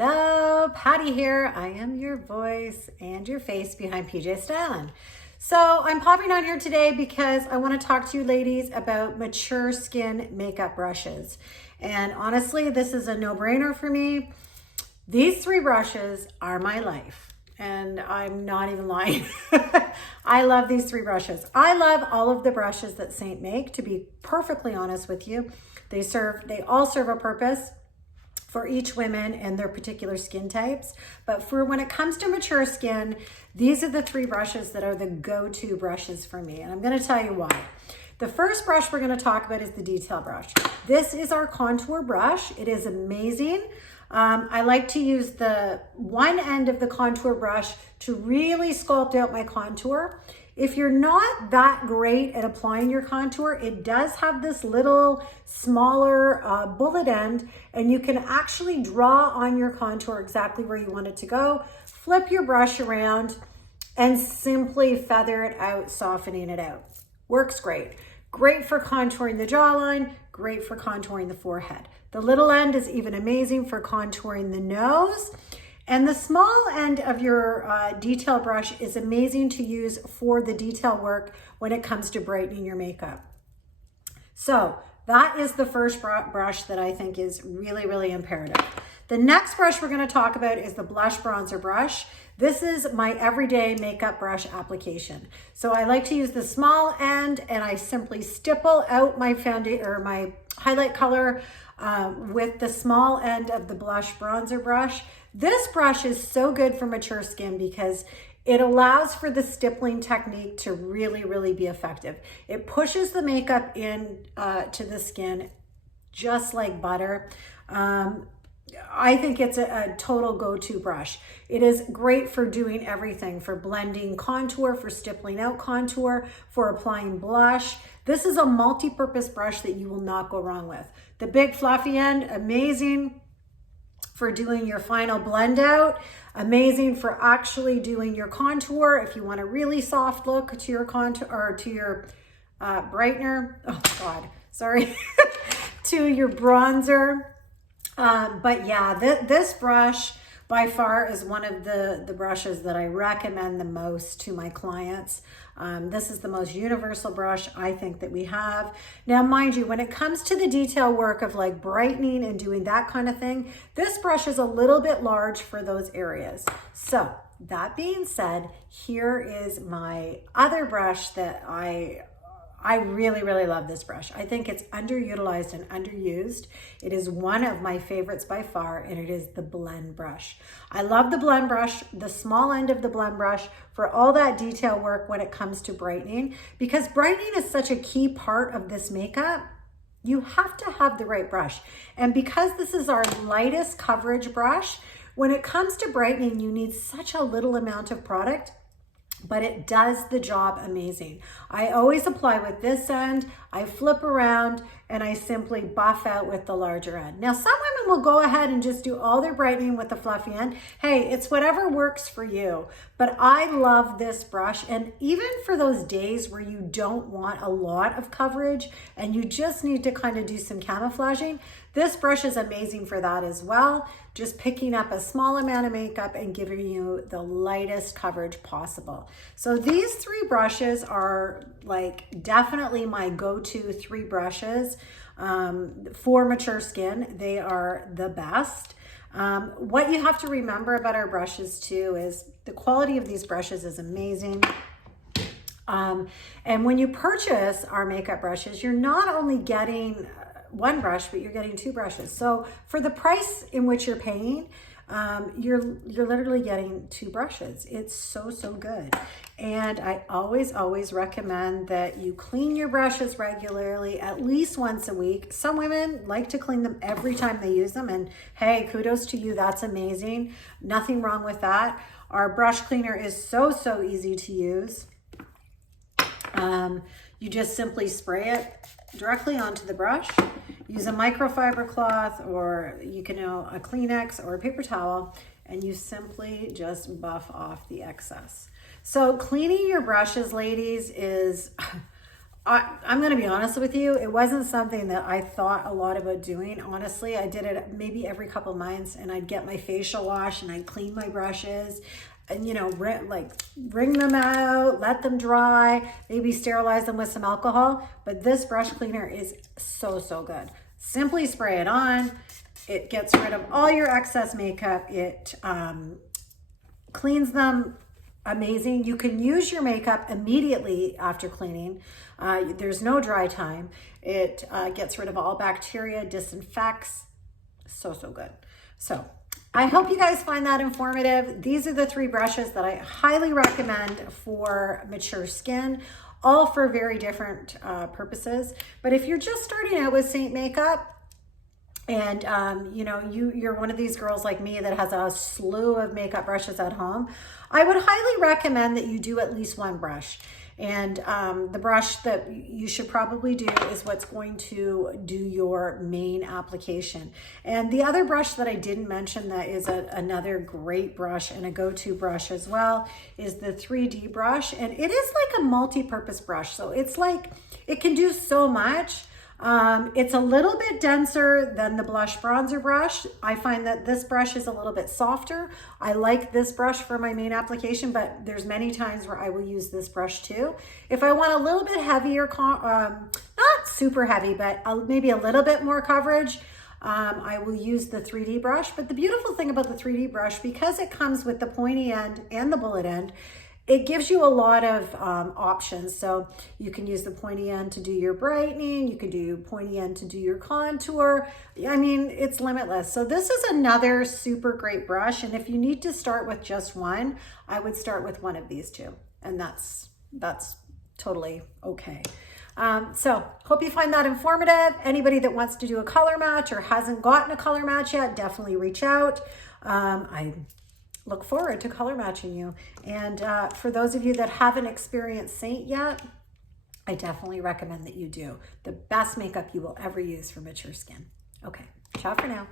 Hello, Patti here. I am your voice and your face behind Pjstylin. So I'm popping on here today because I want to talk to you ladies about mature skin makeup brushes. And honestly, this is a no-brainer for me. These three brushes are my life. And I'm not even lying. I love these three brushes. I love all of the brushes that Saint make, to be perfectly honest with you. They all serve a purpose for each woman and their particular skin types. But for when it comes to mature skin, these are the three brushes that are the go-to brushes for me. And I'm gonna tell you why. The first brush we're gonna talk about is the detail brush. This is our contour brush. It is amazing. I like to use the one end of the contour brush to really sculpt out my contour. If you're not that great at applying your contour, it does have this little smaller bullet end, and you can actually draw on your contour exactly where you want it to go. Flip your brush around and simply feather it out, softening it out. Works great. Great for contouring the jawline, great for contouring the forehead. The little end is even amazing for contouring the nose. And the small end of your detail brush is amazing to use for the detail work when it comes to brightening your makeup. So that is the first brush that I think is really, really imperative. The next brush we're going to talk about is the blush bronzer brush. This is my everyday makeup brush application. So I like to use the small end, and I simply stipple out my foundation or my highlight color with the small end of the blush bronzer brush. This brush is so good for mature skin because it allows for the stippling technique to really, really be effective. It pushes the makeup in to the skin just like butter. I think it's a total go-to brush. It is great for doing everything, for blending contour, for stippling out contour, for applying blush. This is a multi-purpose brush that you will not go wrong with. The big fluffy end, amazing for doing your final blend out, amazing for actually doing your contour. If you want a really soft look to your contour or to your brightener, oh God, sorry, to your bronzer. But yeah, this brush by far is one of the brushes that I recommend the most to my clients. This is the most universal brush I think that we have. Now, mind you, when it comes to the detail work of like brightening and doing that kind of thing, this brush is a little bit large for those areas. So that being said, here is my other brush that I really, really love this brush. I think it's underutilized and underused. It is one of my favorites by far, and it is the blend brush. I love the blend brush, the small end of the blend brush, for all that detail work when it comes to brightening, because brightening is such a key part of this makeup. You have to have the right brush. And because this is our lightest coverage brush, when it comes to brightening, you need such a little amount of product, but it does the job amazing. I always apply with this end, I flip around, and I simply buff out with the larger end. Now, some women will go ahead and just do all their brightening with the fluffy end. Hey, it's whatever works for you, but I love this brush. And even for those days where you don't want a lot of coverage and you just need to kind of do some camouflaging, this brush is amazing for that as well. Just picking up a small amount of makeup and giving you the lightest coverage possible. So these three brushes are like definitely my go-to three brushes for mature skin. They are the best. What you have to remember about our brushes too is the quality of these brushes is amazing. And when you purchase our makeup brushes, you're not only getting one brush, but you're getting two brushes. So for the price in which you're paying, you're literally getting two brushes. It's so, so good. And I always recommend that you clean your brushes regularly, at least once a week. Some women like to clean them every time they use them, and hey, kudos to you, that's amazing. Nothing wrong with that. Our brush cleaner is so, so easy to use. You just simply spray it directly onto the brush. Use a microfiber cloth, or you can a Kleenex or a paper towel, and you simply just buff off the excess. So cleaning your brushes, ladies, is I'm going to be honest with you. It wasn't something that I thought a lot about doing. Honestly, I did it maybe every couple months, and I'd get my facial wash and I'd clean my brushes and, you know, wring them out, let them dry, maybe sterilize them with some alcohol. But this brush cleaner is so, so good. Simply spray it on. It gets rid of all your excess makeup. It cleans them amazing. You can use your makeup immediately after cleaning. There's no dry time. It gets rid of all bacteria, disinfects. So, so good. So I hope you guys find that informative. These are the 3 brushes that I highly recommend for mature skin, all for very different purposes. But if you're just starting out with Saint makeup, and you know, you're one of these girls like me that has a slew of makeup brushes at home, I would highly recommend that you do at least 1 brush. And the brush that you should probably do is what's going to do your main application. And the other brush that I didn't mention that is another great brush and a go-to brush as well is the 3D brush. And it is like a multi-purpose brush. So it's like, it can do so much. It's a little bit denser than the blush bronzer brush. I find that this brush is a little bit softer. I like this brush for my main application, but there's many times where I will use this brush too. If I want a little bit heavier, not super heavy, but maybe a little bit more coverage, I will use the 3D brush. But the beautiful thing about the 3D brush, because it comes with the pointy end and the bullet end, it gives you a lot of options. So you can use the pointy end to do your brightening. You can do pointy end to do your contour. I mean, it's limitless. So this is another super great brush. And if you need to start with just one, I would start with one of these 2. And that's totally okay. So hope you find that informative. Anybody that wants to do a color match or hasn't gotten a color match yet, definitely reach out. I look forward to color matching you. And for those of you that haven't experienced Saint yet, I definitely recommend that you do. The best makeup you will ever use for mature skin. Okay, ciao for now.